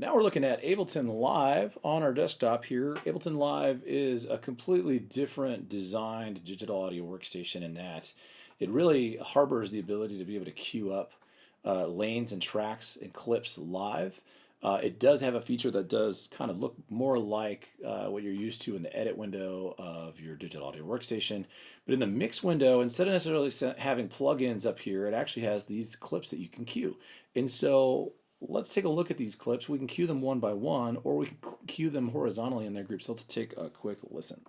Now we're looking at Ableton Live on our desktop here. Ableton Live is a completely different designed digital audio workstation in that it really harbors the ability to be able to queue up lanes and tracks and clips live. It does have a feature that does kind of look more like what you're used to in the edit window of your digital audio workstation. But in the mix window, instead of necessarily having plugins up here, it actually has these clips that you can queue. And so let's take a look at these clips. We can queue them one by one, or we can queue them horizontally in their groups. So let's take a quick listen.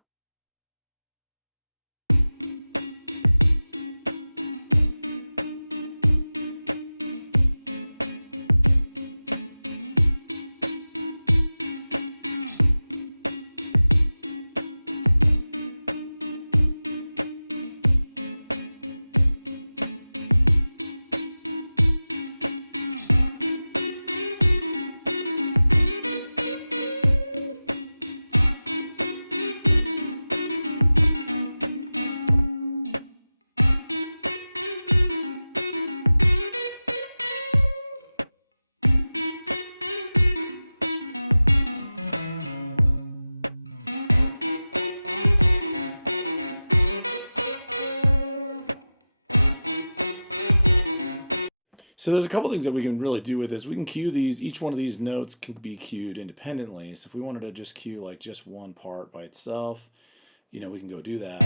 So there's a couple things that we can really do with this. We can queue these, each one of these notes can be queued independently. So if we wanted to just queue like just one part by itself, we can go do that.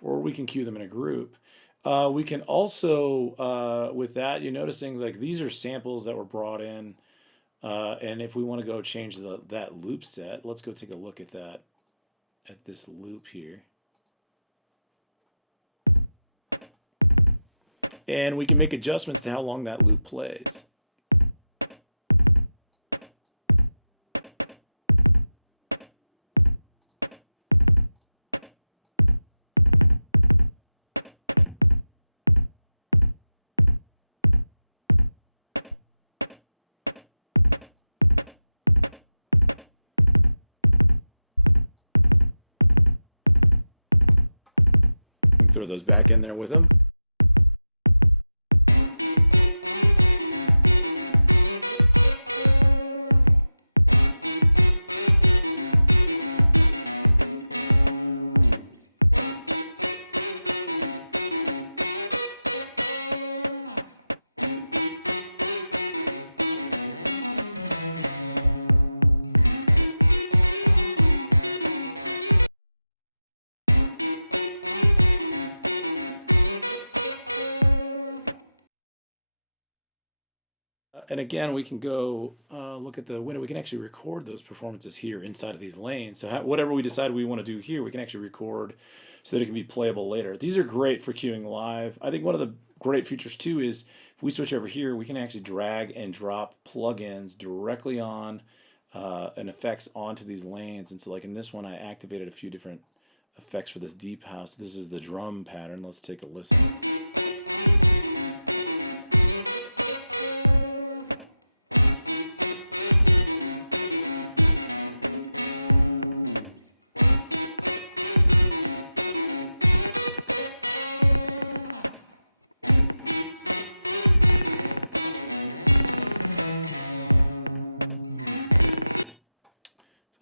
Or we can queue them in a group. We can also, with that, you're noticing like these are samples that were brought in. And if we want to go change that loop set, let's go take a look at that, at this loop here. And we can make adjustments to how long that loop plays. Throw those back in there with them. And again, we can go look at the window. We can actually record those performances here inside of these lanes. So whatever we decide we want to do here, we can actually record so that it can be playable later. These are great for queuing live. I think one of the great features too is if we switch over here, we can actually drag and drop plugins directly on and effects onto these lanes. And so like in this one, I activated a few different effects for this deep house. This is the drum pattern. Let's take a listen.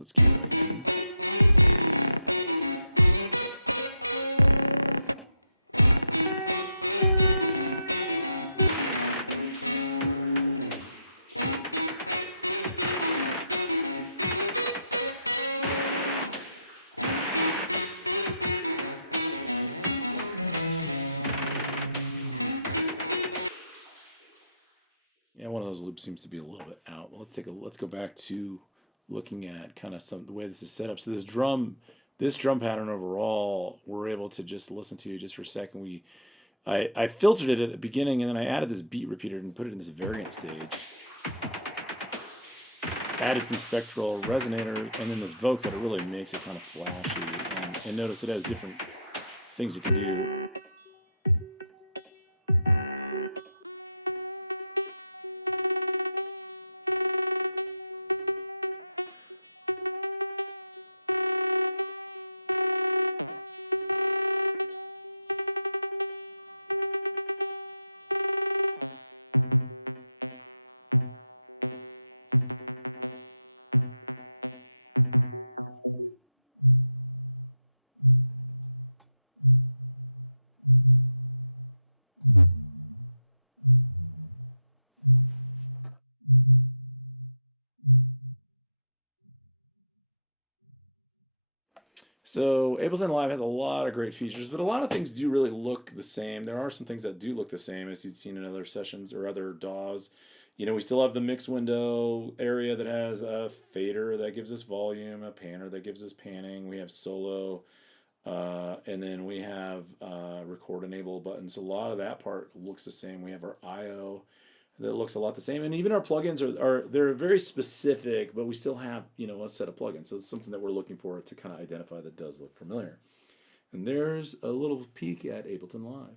Let's keep it again. Yeah, one of those loops seems to be a little bit out. Well, let's go back to looking at kind of the way this is set up. So this drum pattern overall, we're able to just listen to just for a second. I filtered it at the beginning, and then I added this beat repeater and put it in this variant stage. Added some spectral resonator, and then this vocoder really makes it kind of flashy. And notice it has different things it can do. So Ableton Live has a lot of great features, but a lot of things do really look the same. There are some things that do look the same as you'd seen in other sessions or other DAWs. We still have the mix window area that has a fader that gives us volume, a panner that gives us panning. We have solo, and then we have record enable buttons. A lot of that part looks the same. We have our I/O that looks a lot the same, and even our plugins are they're very specific, but we still have a set of plugins. So it's something that we're looking for to kind of identify that does look familiar. And there's a little peek at Ableton Live.